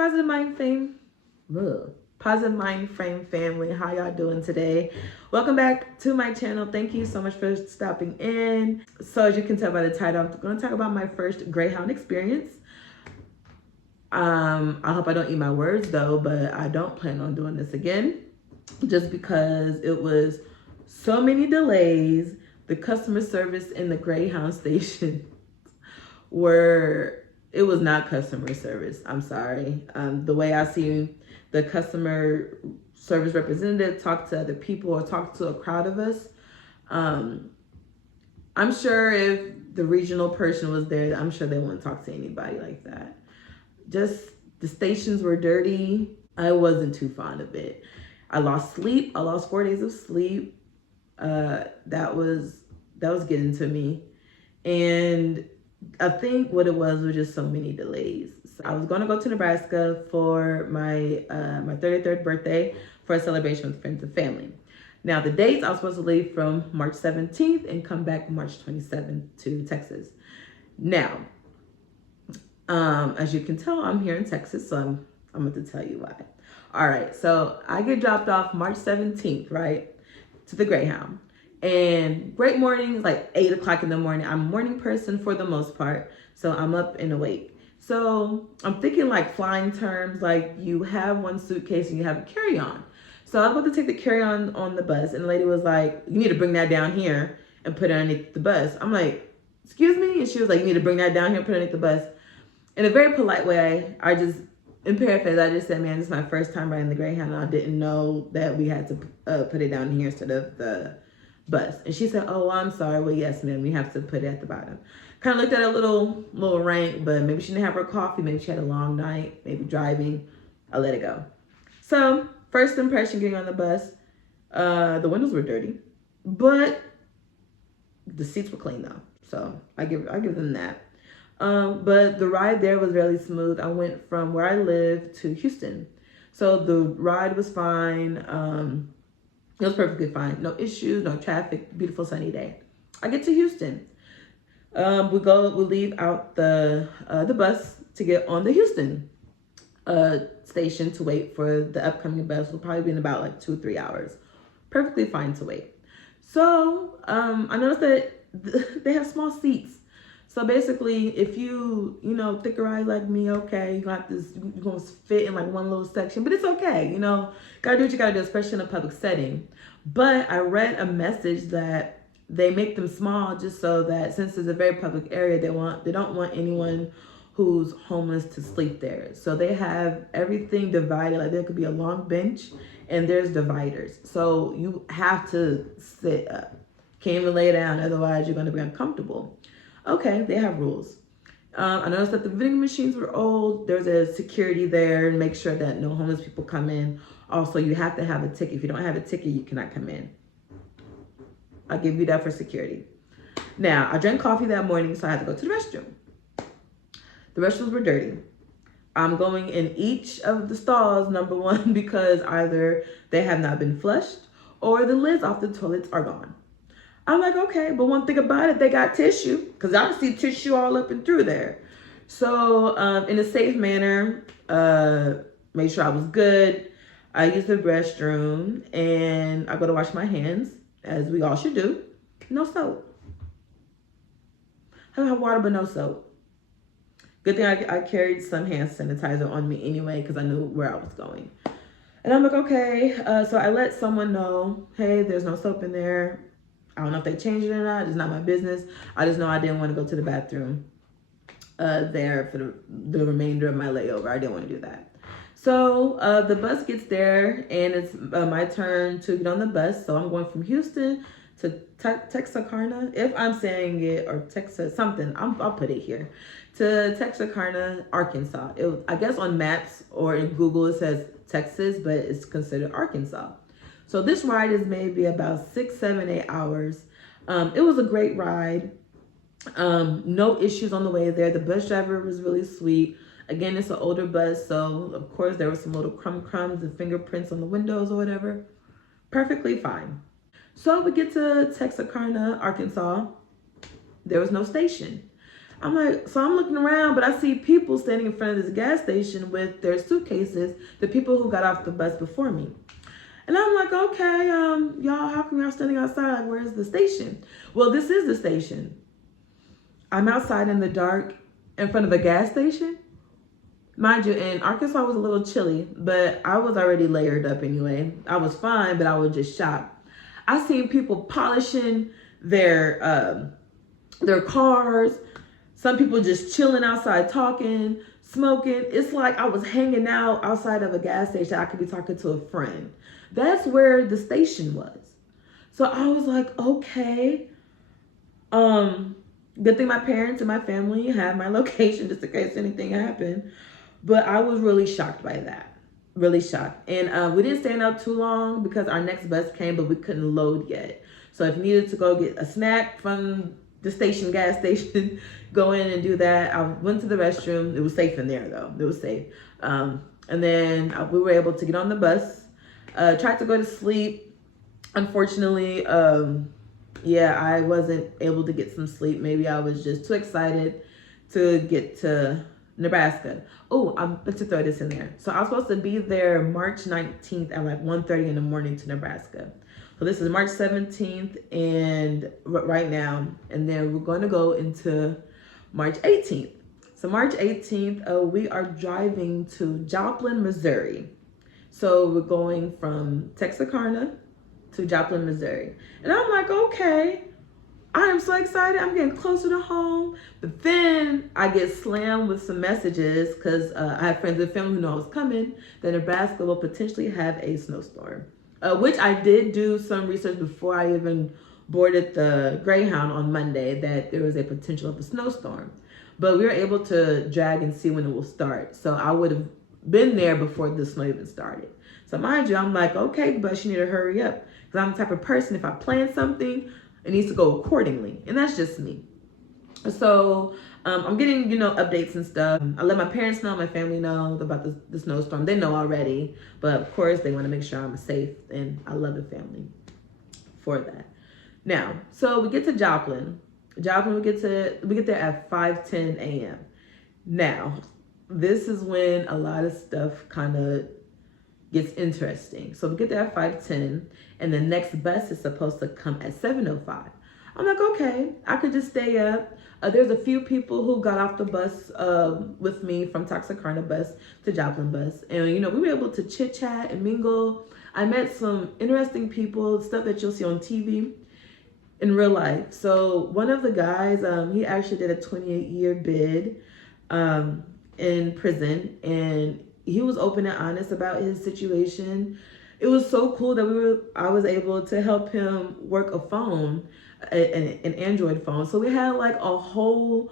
Positive Mindframe, Positive Mindframe family. How y'all doing today? Welcome back to my channel. Thank you so much for stopping in. So as you can tell by the title, I'm going to talk about my first Greyhound experience. I hope I don't eat my words though, but I don't plan on doing this again just because it was so many delays. The customer service in the Greyhound station it was not customer service. I'm sorry. The way I see the customer service representative talk to other people or talk to a crowd of us, I'm sure if the regional person was there, I'm sure they wouldn't talk to anybody like that. Just the stations were dirty. I wasn't too fond of it. I lost sleep. I lost 4 days of sleep. That was getting to me. And I think what it was just so many delays. So I was going to go to Nebraska for my 33rd birthday for a celebration with friends and family. Now the dates, I was supposed to leave from March 17th and come back March 27th to Texas. Now, as you can tell, I'm here in Texas, so I'm going to tell you why. All right, so I get dropped off March 17th, right, to the Greyhound. And great morning, it's like 8 o'clock in the morning. I'm a morning person for the most part, so I'm up and awake. So I'm thinking like flying terms, like you have one suitcase and you have a carry-on. So I was about to take the carry-on on the bus, and the lady was like, you need to bring that down here and put it underneath the bus. I'm like, excuse me? And she was like, you need to bring that down here and put it underneath the bus. In a very polite way, I just, in paraphrase, I just said, man, this is my first time riding the Greyhound, and I didn't know that we had to put it down here instead of the bus. And she said, oh, I'm sorry. Well, yes, ma'am, we have to put it at the bottom. Kind of looked at a little rank, but maybe she didn't have her coffee. Maybe she had a long night, maybe driving. I let it go. So first impression getting on the bus, the windows were dirty, but the seats were clean though. So I give them that. But the ride there was really smooth. I went from where I live to Houston. So the ride was fine. It was perfectly fine. No issues, no traffic, beautiful sunny day. I get to Houston. We leave out the bus to get on the Houston station to wait for the upcoming bus. We'll probably be in about like 2-3 hours. Perfectly fine to wait. So I noticed that they have small seats. So basically, if you thicker eyes like me, okay, you're gonna fit in like one little section, but it's okay, gotta do what you gotta do, especially in a public setting. But I read a message that they make them small just so that since it's a very public area, they don't want anyone who's homeless to sleep there. So they have everything divided, like there could be a long bench and there's dividers. So you have to sit up. Can't even lay down, otherwise you're gonna be uncomfortable. Okay, they have rules. I noticed that the vending machines were old. There's a security there and make sure that no homeless people come in. Also, you have to have a ticket. If you don't have a ticket, you cannot come in. I'll give you that for security. Now, I drank coffee that morning, so I had to go to the restroom. The restrooms were dirty. I'm going in each of the stalls, number one, because either they have not been flushed or the lids off the toilets are gone. I'm like, okay, but one thing about it, they got tissue, because I see tissue all up and through there. So in a safe manner, made sure I was good. I used the restroom and I go to wash my hands, as we all should do. No soap. I have water, but no soap. Good thing I carried some hand sanitizer on me anyway, because I knew where I was going. And I'm like, okay. So I let someone know, hey, there's no soap in there. I don't know if they changed it or not. It's not my business. I just know I didn't want to go to the bathroom there for the remainder of my layover. I didn't want to do that. So the bus gets there and it's my turn to get on the bus. So I'm going from Houston to Texarkana, if I'm saying it, or Texas something. I'll put it here. To Texarkana, Arkansas. I guess on maps or in Google it says Texas, but it's considered Arkansas. So this ride is maybe about 6, 7, 8 hours. It was a great ride. No issues on the way there. The bus driver was really sweet. Again, it's an older bus, so of course there were some little crumbs and fingerprints on the windows or whatever. Perfectly fine. So we get to Texarkana, Arkansas. There was no station. I'm like, so I'm looking around, but I see people standing in front of this gas station with their suitcases, the people who got off the bus before me. And I'm like, okay, y'all, how come y'all standing outside? Like, where's the station? Well, this is the station. I'm outside in the dark in front of a gas station. Mind you, in Arkansas was a little chilly, but I was already layered up anyway. I was fine, but I was just shocked. I seen people polishing their cars. Some people just chilling outside talking, smoking. It's like I was hanging out outside of a gas station. I could be talking to a friend. That's where the station was. So I was like, okay. Good thing my parents and my family had my location just in case anything happened. But I was really shocked by that. Really shocked. And we didn't stand out too long because our next bus came, but we couldn't load yet. So if you needed to go get a snack from the station, gas station, go in and do that. I went to the restroom. It was safe in there though. It was safe. And then we were able to get on the bus. Tried to go to sleep. Unfortunately, I wasn't able to get some sleep. Maybe I was just too excited to get to Nebraska. Oh, I meant to throw this in there. So I was supposed to be there March 19th at like 1:30 in the morning to Nebraska. So this is March 17th and right now, and then we're going to go into March 18th. So March 18th, we are driving to Joplin, Missouri. So we're going from Texarkana to Joplin, Missouri. And I'm like, okay, I am so excited. I'm getting closer to home. But then I get slammed with some messages because I have friends and family who know I was coming, that Nebraska will potentially have a snowstorm. Which I did do some research before I even boarded the Greyhound on Monday, that there was a potential of a snowstorm. But we were able to drag and see when it will start. So I would have been there before the snow even started. So mind you, I'm like, okay, but you need to hurry up. Because I'm the type of person, if I plan something, it needs to go accordingly. And that's just me. So I'm getting, updates and stuff. I let my parents know, my family know about the snowstorm. They know already. But of course, they want to make sure I'm safe. And I love the family for that. Now, so we get to Joplin. We get there at 5:10 a.m. Now, this is when a lot of stuff kind of gets interesting. So we get there at 5:10, and the next bus is supposed to come at 7:05. I'm like, okay, I could just stay up. There's a few people who got off the bus with me from Texarkana bus to Joplin bus. And, we were able to chit chat and mingle. I met some interesting people, stuff that you'll see on TV in real life. So one of the guys, he actually did a 28-year bid in prison, and he was open and honest about his situation. It was so cool that I was able to help him work a phone, an Android phone. So we had like I feel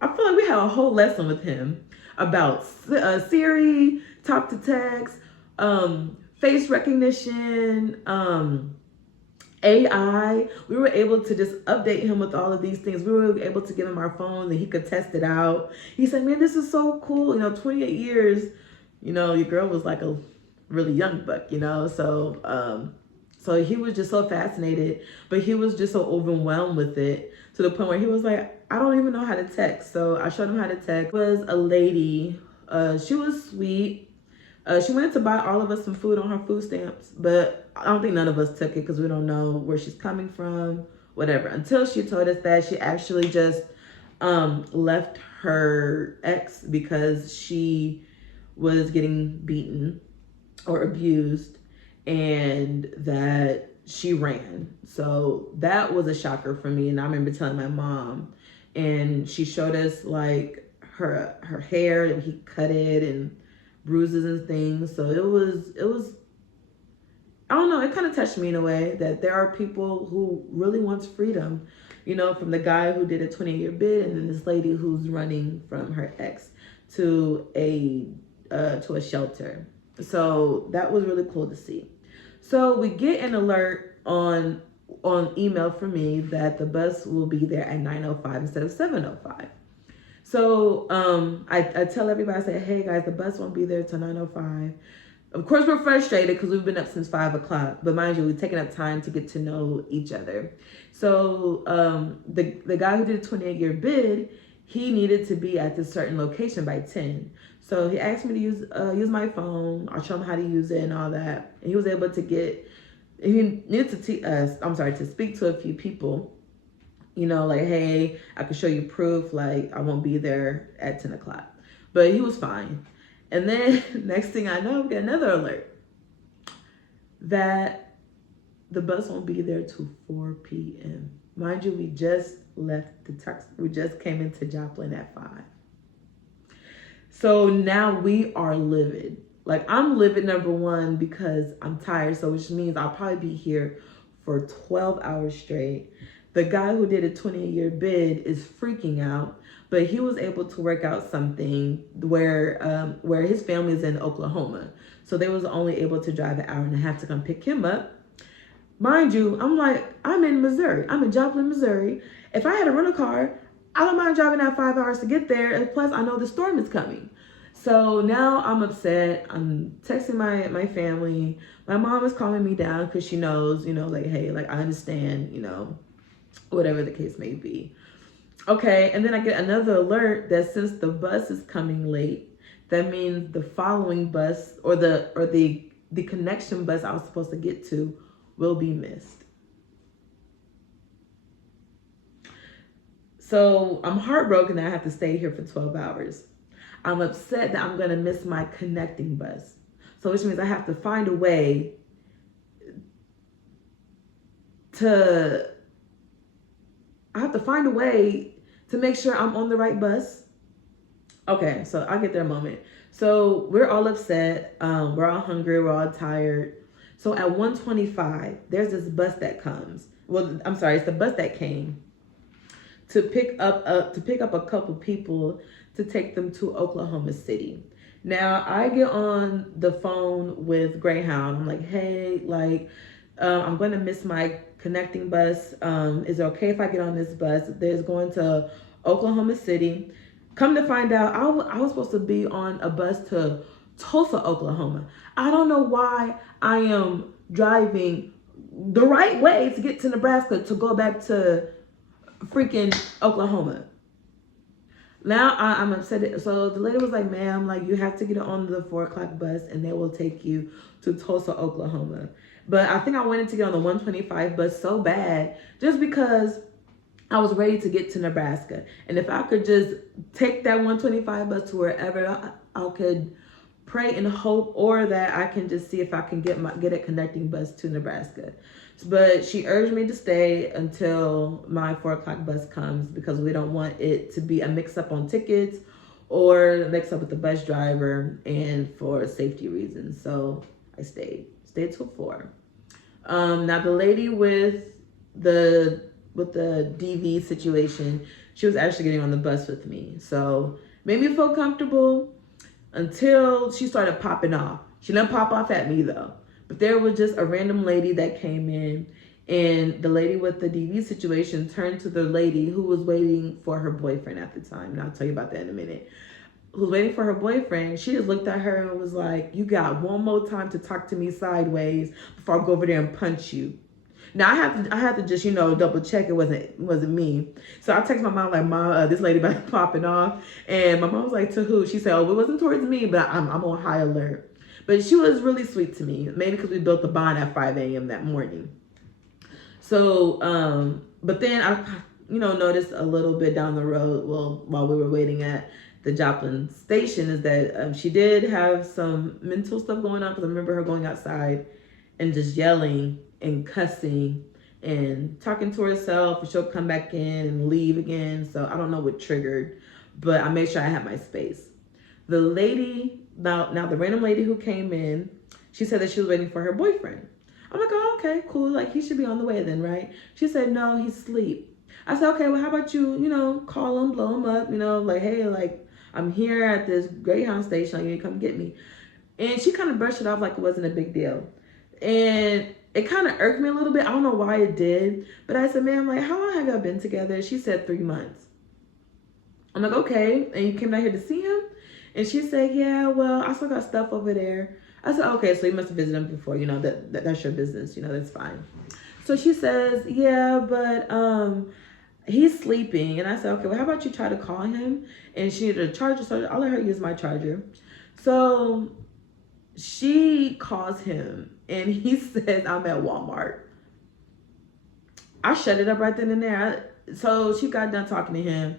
like we had a whole lesson with him about Siri, talk to text, face recognition, AI. We were able to just update him with all of these things. We were able to give him our phones and he could test it out. He said, man, this is so cool. 28 years, your girl was like a really young buck, so he was just so fascinated, but he was just so overwhelmed with it to the point where he was like, I don't even know how to text. So I showed him how to text. It was a lady, she was sweet. She wanted to buy all of us some food on her food stamps, but I don't think none of us took it because we don't know where she's coming from, whatever. Until she told us that she actually just left her ex because she was getting beaten or abused, and that she ran. So that was a shocker for me. And I remember telling my mom, and she showed us like her hair, and he cut it, and bruises and things. So it was I don't know, it kind of touched me in a way that there are people who really wants freedom, from the guy who did a 20-year bid, and then this lady who's running from her ex to a shelter. So that was really cool to see. So we get an alert on email from me that the bus will be there at 9:05 instead of 7:05. So I tell everybody, I say, hey guys, the bus won't be there till 9:05. Of course, we're frustrated because we've been up since 5 o'clock. But mind you, we've taken up time to get to know each other. So the guy who did a 28-year bid, he needed to be at this certain location by 10. So he asked me to use my phone. I showed him how to use it and all that. And he was able to he needed to speak to a few people, like, hey, I could show you proof, like, I won't be there at 10 o'clock. But he was fine. And then next thing I know, we get another alert that the bus won't be there till 4 p.m. Mind you, we just left we just came into Joplin at 5. So now we are livid. Like, I'm livid, number one, because I'm tired. So which means I'll probably be here for 12 hours straight. The guy who did a 20-year bid is freaking out, but he was able to work out something where his family is in Oklahoma. So they was only able to drive an hour and a half to come pick him up. Mind you, I'm in Missouri. I'm in Joplin, Missouri. If I had to rent a car, I don't mind driving that 5 hours to get there. And plus, I know the storm is coming. So now I'm upset. I'm texting my family. My mom is calming me down because she knows, like, hey, like, I understand, whatever the case may be. Okay, and then I get another alert that since the bus is coming late, that means the following bus or the connection bus I was supposed to get to will be missed. So I'm heartbroken that I have to stay here for 12 hours. I'm upset that I'm going to miss my connecting bus. So which means I have to find a way to make sure I'm on the right bus. Okay, so I'll get there in a moment. So we're all upset. We're all hungry. We're all tired. So at 1:25, there's this bus that comes. Well, I'm sorry, it's the bus that came to pick up a couple people to take them to Oklahoma City. Now I get on the phone with Greyhound. I'm like, hey, like, I'm going to miss my connecting bus. Is it okay if I get on this bus? There's going to Oklahoma City. Come to find out, I was supposed to be on a bus to Tulsa, Oklahoma. I don't know why I am driving the right way to get to Nebraska to go back to freaking Oklahoma. Now I'm upset. So the lady was like, ma'am, like, you have to get on the 4 o'clock bus and they will take you to Tulsa, Oklahoma. But I think I wanted to get on the 1:25 bus so bad just because I was ready to get to Nebraska. And if I could just take that 1:25 bus to wherever I could pray and hope, or that I can just see if I can get a connecting bus to Nebraska. But she urged me to stay until my 4 o'clock bus comes because we don't want it to be a mix-up on tickets or mix up with the bus driver, and for safety reasons. So I stayed till 4. Now the lady with the DV situation, she was actually getting on the bus with me. So made me feel comfortable until she started popping off. She didn't pop off at me though. But there was just a random lady that came in, and the lady with the DV situation turned to the lady who was waiting for her boyfriend at the time. And I'll tell you about that in a minute. Who was waiting for her boyfriend. She just looked at her and was like, you got one more time to talk to me sideways before I go over there and punch you. Now I have to just, double check it wasn't me. So I text my mom like, Mom, this lady about popping off. And my mom was like, to who? She said, oh, it wasn't towards me, but I'm on high alert. But she was really sweet to me, maybe because we built the bond at 5 a.m. that morning. So, but then I, noticed a little bit down the road, while we were waiting at the Joplin station, is that she did have some mental stuff going on, because I remember her going outside and just yelling and cussing and talking to herself, and she'll come back in and leave again. So I don't know what triggered, but I made sure I had my space. The lady, now the random lady who came in, she said that she was waiting for her boyfriend. I'm like, oh, okay, cool. Like, he should be on the way then, right? She said, no, he's asleep. I said, okay, well, how about you, call him, blow him up, like, hey, like, I'm here at this Greyhound station. You need to come get me. And she kind of brushed it off like it wasn't a big deal. And it kind of irked me a little bit. I don't know why it did. But I said, ma'am, like, how long have y'all been together? She said 3 months. I'm like, okay. And you came down here to see him? And she said, yeah, well, I still got stuff over there. I said, okay, so you must have visited him before. That's your business. That's fine. So she says, yeah, but he's sleeping. And I said, okay, well, how about you try to call him? And she needed a charger, so I'll let her use my charger. So she calls him, and he says, I'm at Walmart. I shut it up right then and there. So she got done talking to him.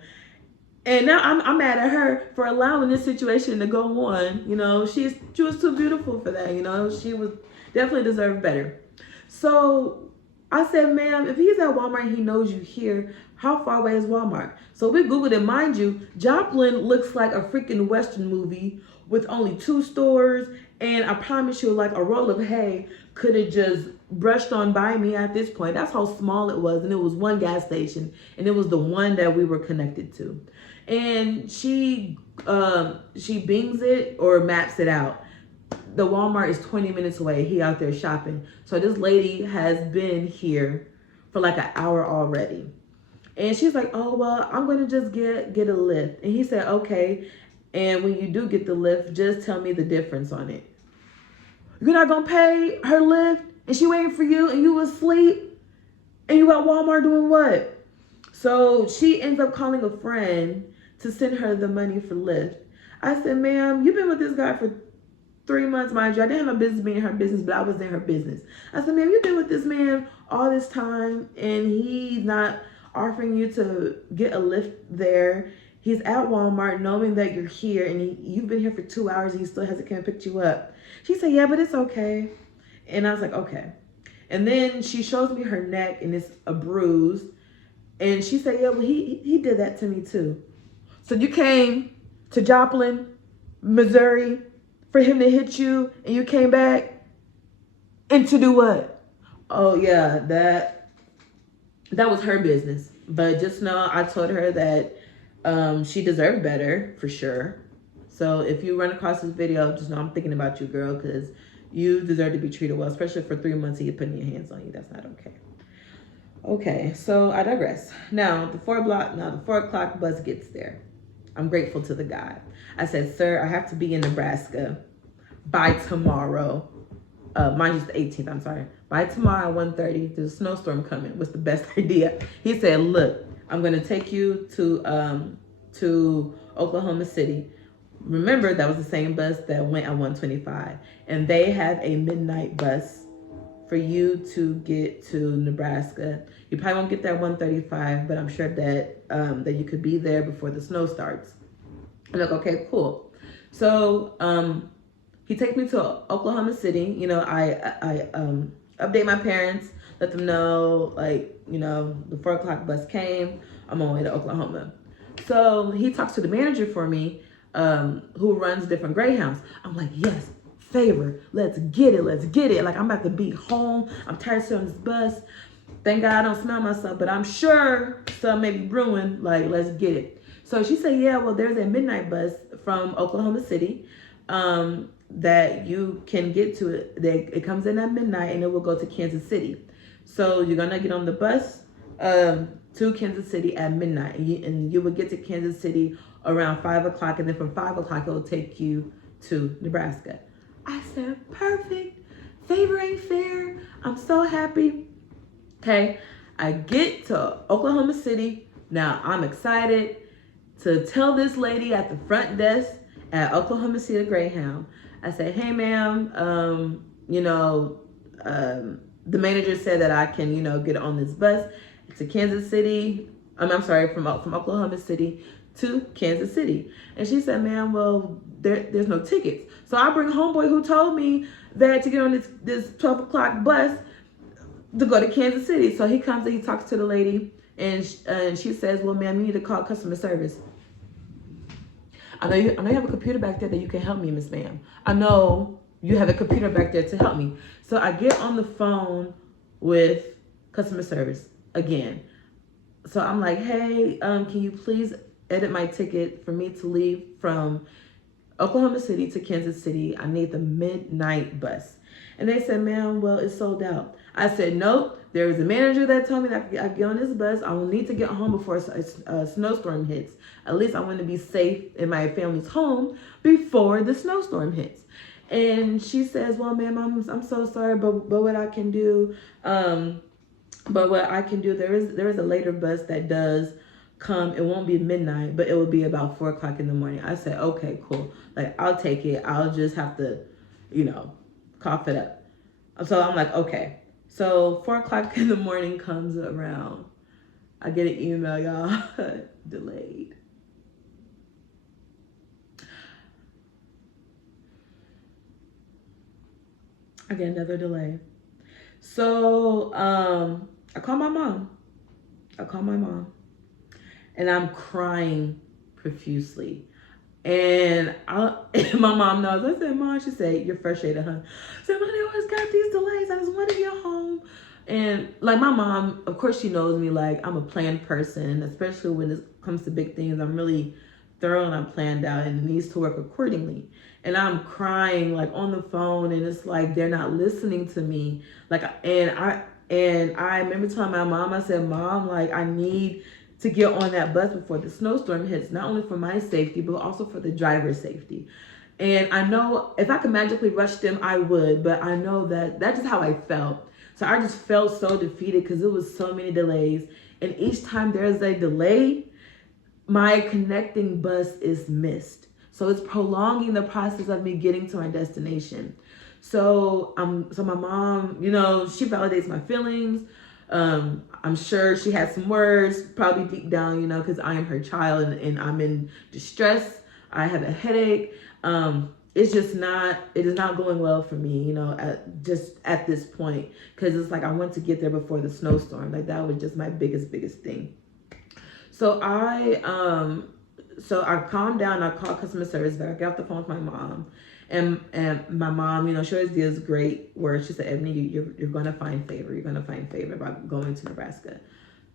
And now I'm mad at her for allowing this situation to go on. You know, she was too beautiful for that. You know, she was definitely deserved better. So I said, ma'am, if he's at Walmart and he knows you here, how far away is Walmart? So we Googled it. Mind you, Joplin looks like a freaking Western movie with only 2 stores. And I promise you, like a roll of hay could have just brushed on by me at this point. That's how small it was. And it was one gas station. And it was the one that we were connected to. And she bings it or maps it out. The Walmart is 20 minutes away. He out there shopping. So this lady has been here for like an hour already. And she's like, oh, well, I'm going to just get a lift. And he said, okay. And when you do get the lift, just tell me the difference on it. You're not going to pay her lift? And she waiting for you and you asleep? And you at Walmart doing what? So she ends up calling a friend to send her the money for Lyft. I said, ma'am, you've been with this guy for 3 months, mind you. I didn't have no business being in her business, but I was in her business. I said, ma'am, you've been with this man all this time, and he's not offering you to get a Lyft there. He's at Walmart knowing that you're here, and you've been here for 2 hours, and he still hasn't come and picked you up. She said, yeah, but it's okay. And I was like, okay. And then she shows me her neck, and it's a bruise. And she said, yeah, well, he did that to me too. So you came to Joplin, Missouri, for him to hit you, and you came back, and to do what? Oh yeah, that was her business. But just know I told her that she deserved better, for sure. So if you run across this video, just know I'm thinking about you, girl, because you deserve to be treated well, especially for 3 months he's putting your hands on you. That's not okay. Okay, so I digress. Now, the 4 o'clock bus gets there. I'm grateful to the guy. I said, sir, I have to be in Nebraska by tomorrow. Mine is the 18th, I'm sorry. By tomorrow at 1:30, there's a snowstorm coming. What's the best idea? He said, look, I'm going to take you to Oklahoma City. Remember, that was the same bus that went at 1:25. And they have a midnight bus for you to get to Nebraska. You probably won't get there at 1:35, but I'm sure that that you could be there before the snow starts. I'm like, okay, cool. So he takes me to Oklahoma City. You know, I update my parents, let them know, like, you know, the 4 o'clock bus came. I'm on my way to Oklahoma. So he talks to the manager for me, who runs different Greyhounds. I'm like, yes, favor, let's get it. Like, I'm about to be home. I'm tired of sitting on this bus. Thank God I don't smell myself, but I'm sure some may be brewing. Like, let's get it. So she said, yeah, well, there's a midnight bus from Oklahoma City that you can get to. It comes in at midnight, and it will go to Kansas City. So you're going to get on the bus to Kansas City at midnight, and you will get to Kansas City around 5 o'clock, and then from 5 o'clock, it will take you to Nebraska. I said, perfect. Favor ain't fair. I'm so happy. Okay, I get to Oklahoma City. Now, I'm excited to tell this lady at the front desk at Oklahoma City Greyhound. I said, hey, ma'am, you know, the manager said that I can, you know, get on this bus to Kansas City. I'm sorry, from Oklahoma City to Kansas City. And she said, ma'am, well, there's no tickets. So I bring homeboy who told me that to get on this 12 o'clock bus to go to Kansas City. So he comes and he talks to the lady, and she says, well, ma'am, you need to call customer service. I know you have a computer back there that you can help me, Miss Ma'am. I know you have a computer back there to help me. So I get on the phone with customer service again. So I'm like, hey, can you please edit my ticket for me to leave from Oklahoma City to Kansas City? I need the midnight bus. And they said, ma'am, well, it's sold out. I said, nope. There was a manager that told me that I could get on this bus. I will need to get home before a snowstorm hits. At least I want to be safe in my family's home before the snowstorm hits. And she says, well, ma'am, I'm so sorry, but what I can do, But what I can do, there is a later bus that does come. It won't be midnight, but it will be about 4 o'clock in the morning. I said, okay, cool. Like, I'll take it. I'll just have to, cough it up. So I'm like, okay. So 4 o'clock in the morning comes around. I get an email, y'all, delayed. I get another delay. So I call my mom. And I'm crying profusely. And my mom knows. I said, Mom, she said, you're frustrated, huh? I said, Mom, they always got these delays. I just want to get home. And like my mom, of course, she knows me. Like, I'm a planned person, especially when it comes to big things. I'm really thorough and I'm planned out, and it needs to work accordingly. And I'm crying like on the phone, and it's like they're not listening to me. Like, and I remember telling my mom, I said, Mom, like, I need to get on that bus before the snowstorm hits, not only for my safety, but also for the driver's safety. And I know if I could magically rush them, I would, but I know that that's just how I felt. So I just felt so defeated because it was so many delays. And each time there's a delay, my connecting bus is missed. So it's prolonging the process of me getting to my destination. So my mom, she validates my feelings. I'm sure she had some words, probably deep down, because I am her child, and I'm in distress. I have a headache. It is not going well for me, at this point, because it's like I want to get there before the snowstorm. Like, that was just my biggest thing. So I calmed down. I called customer service back. I got off the phone with my mom. And my mom, she always gives great words. She said, Ebony, you're going to find favor. You're going to find favor by going to Nebraska.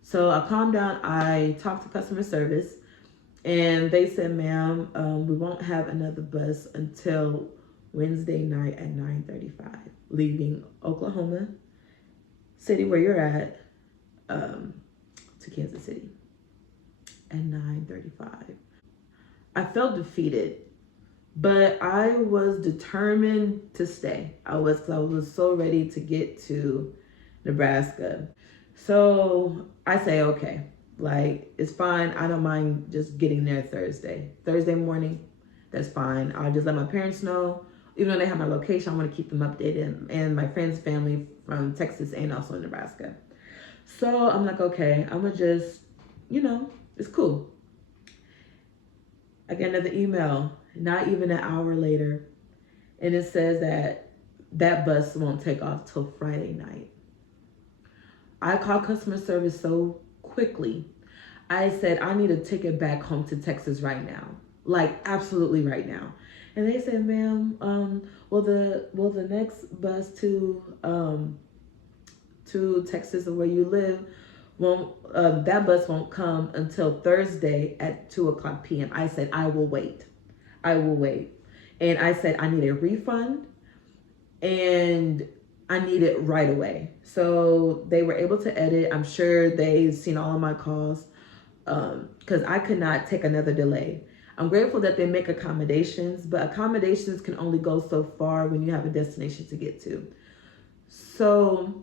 So I calmed down. I talked to customer service. And they said, ma'am, we won't have another bus until Wednesday night at 9:35, leaving Oklahoma City, where you're at, to Kansas City at 9:35. I felt defeated, but I was determined to stay. I was so ready to get to Nebraska. So I say, okay, like, it's fine. I don't mind just getting there Thursday morning. That's fine. I'll just let my parents know. Even though they have my location, I want to keep them updated, and my friends' family from Texas and also Nebraska. So I'm like, okay, I'm gonna just, it's cool. I get another email, not even an hour later, and it says that bus won't take off till Friday night. I called customer service so quickly. I said, I need a ticket back home to Texas right now. Like, absolutely right now. And they said, ma'am, well the next bus to Texas, or where you live, that bus won't come until Thursday at 2:00 p.m. I said, I will wait. And I said, I need a refund, and I need it right away. So they were able to edit. I'm sure they've seen all of my calls, because I could not take another delay. I'm grateful that they make accommodations, but accommodations can only go so far when you have a destination to get to. So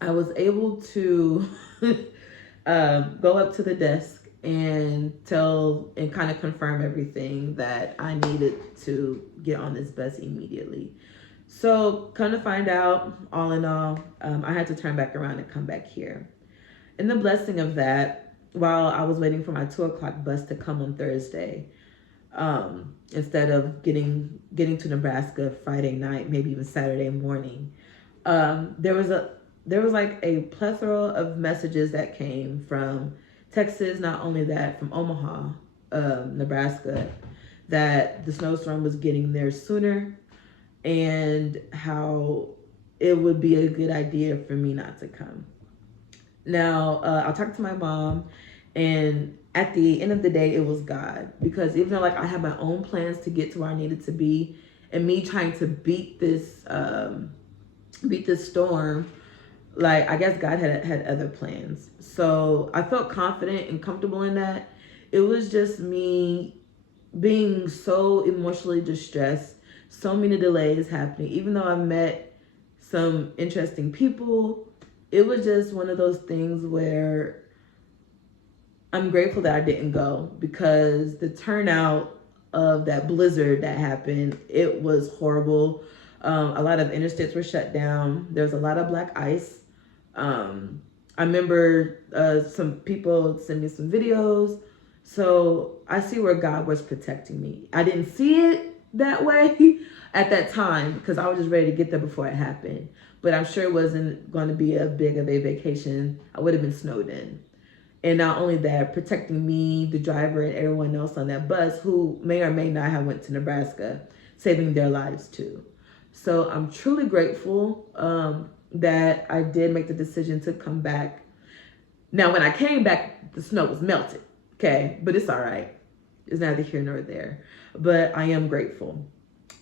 I was able to go up to the desk and tell and kind of confirm everything that I needed to get on this bus immediately. So kind of find out, all in all, I had to turn back around and come back here. And the blessing of that, while I was waiting for my 2:00 bus to come on Thursday, instead of getting to Nebraska Friday night, maybe even Saturday morning, there was like a plethora of messages that came from Texas, not only that, from Omaha, Nebraska, that the snowstorm was getting there sooner, and how it would be a good idea for me not to come. Now, I talked to my mom, and at the end of the day, it was God. Because even though, like, I had my own plans to get to where I needed to be, and me trying to beat this storm, like, I guess God had other plans. So I felt confident and comfortable in that. It was just me being so emotionally distressed, so many delays happening. Even though I met some interesting people, it was just one of those things where I'm grateful that I didn't go, because the turnout of that blizzard that happened, it was horrible. A lot of interstates were shut down. There was a lot of black ice. I remember some people sent me some videos. So I see where God was protecting me. I didn't see it that way at that time because I was just ready to get there before it happened. But I'm sure it wasn't going to be a big of a vacation. I would have been snowed in. And not only that, protecting me, the driver, and everyone else on that bus who may or may not have went to Nebraska, saving their lives too. So I'm truly grateful that I did make the decision to come back. Now, when I came back, the snow was melted, okay? But it's all right. It's neither here nor there. But I am grateful.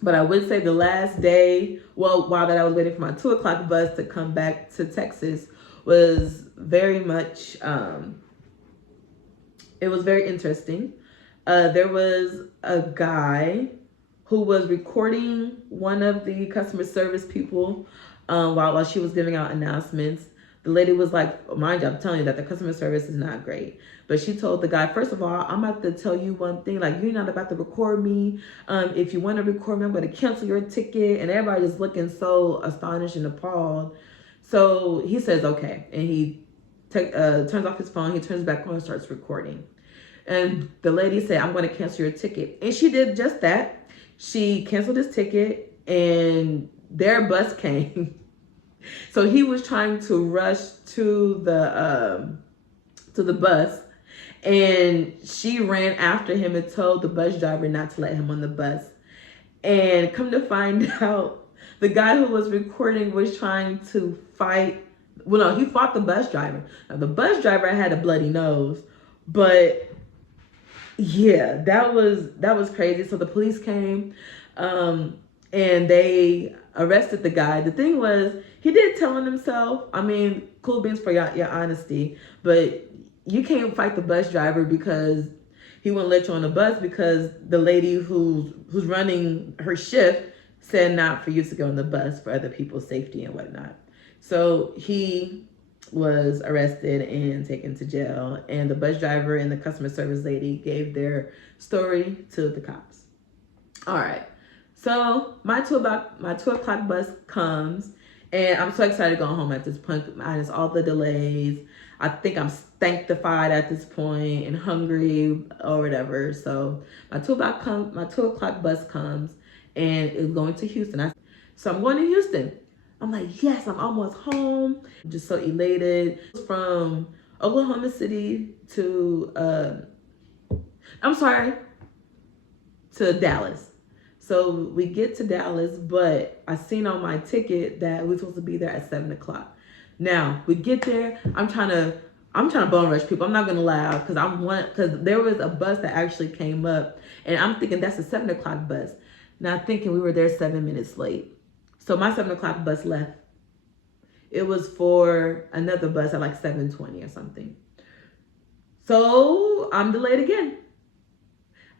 But I would say the last day, well, while that I was waiting for my 2 o'clock bus to come back to Texas, was very much, it was very interesting. There was a guy who was recording one of the customer service people while she was giving out announcements. The lady was like, mind you, I'm telling you that the customer service is not great. But she told the guy, first of all, I'm about to tell you one thing, like, you're not about to record me. If you want to record me, I'm going to cancel your ticket. And everybody is looking so astonished and appalled. So he says, okay. And he turns off his phone. He turns back on and starts recording. And the lady said, I'm going to cancel your ticket. And she did just that. She canceled his ticket and their bus came. So he was trying to rush to the bus, and she ran after him and told the bus driver not to let him on the bus. And come to find out, the guy who was recording was trying to fight. Well, no, he fought the bus driver. Now, the bus driver had a bloody nose, but yeah, that was crazy. So the police came, and they arrested the guy. The thing was, he did tell on himself. I mean, cool beans for your honesty, but you can't fight the bus driver because he wouldn't let you on the bus because the lady who's running her shift said not for you to go on the bus for other people's safety and whatnot. So he was arrested and taken to jail, and the bus driver and the customer service lady gave their story to the cops. All right, so my 2 o'clock bus comes, and I'm so excited to go home at this point, minus all the delays. I think I'm sanctified at this point and hungry or whatever. So my 2 o'clock bus comes and is going to Houston. So I'm going to Houston. I'm like, yes, I'm almost home. I'm just so elated. From Oklahoma City to Dallas. So we get to Dallas, but I seen on my ticket that we're supposed to be there at 7 o'clock. Now we get there. I'm trying to bone rush people. I'm not gonna lie, because there was a bus that actually came up, and I'm thinking that's a 7 o'clock bus. Not thinking we were there 7 minutes late. So my 7 o'clock bus left. It was for another bus at like 7:20 or something. So I'm delayed again.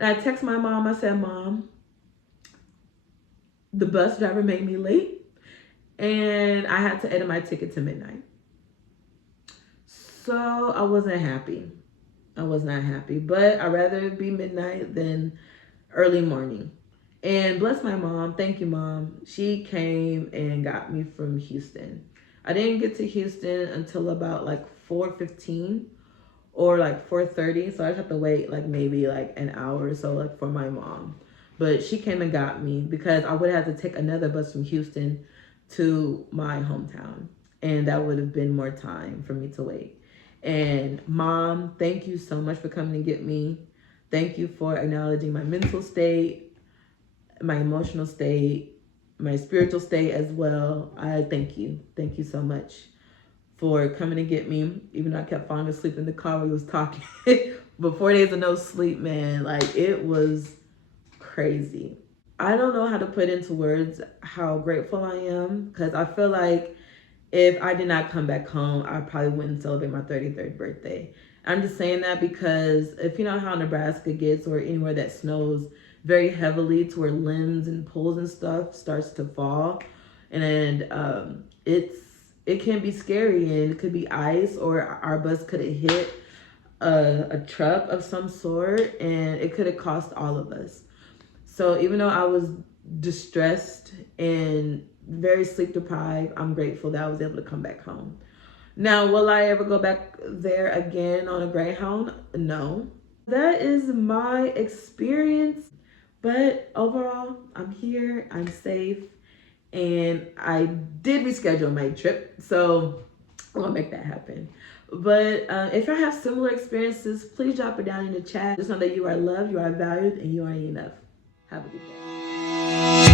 And I text my mom. I said, Mom, the bus driver made me late, and I had to edit my ticket to midnight. So I wasn't happy. I was not happy, but I'd rather it be midnight than early morning. And bless my mom. Thank you, Mom. She came and got me from Houston. I didn't get to Houston until about like 4:15 or like 4:30. So I just have to wait like maybe like an hour or so like for my mom. But she came and got me because I would have to take another bus from Houston to my hometown. And that would have been more time for me to wait. And Mom, thank you so much for coming to get me. Thank you for acknowledging my mental state, my emotional state, my spiritual state as well. I thank you. Thank you so much for coming to get me. Even though I kept falling asleep in the car when we was talking. But 4 days of no sleep, man, like it was crazy. I don't know how to put into words how grateful I am, because I feel like if I did not come back home, I probably wouldn't celebrate my 33rd birthday. I'm just saying that because if you know how Nebraska gets, or anywhere that snows very heavily to where limbs and poles and stuff starts to fall, and it's it can be scary, and it could be ice, or our bus could have hit a truck of some sort, and it could have cost all of us. So even though I was distressed and very sleep deprived, I'm grateful that I was able to come back home. Now, will I ever go back there again on a Greyhound? No. That is my experience. But overall, I'm here, I'm safe, and I did reschedule my trip, so I'm gonna make that happen. But if you have similar experiences, please drop it down in the chat. Just know that you are loved, you are valued, and you are enough. Have a good day.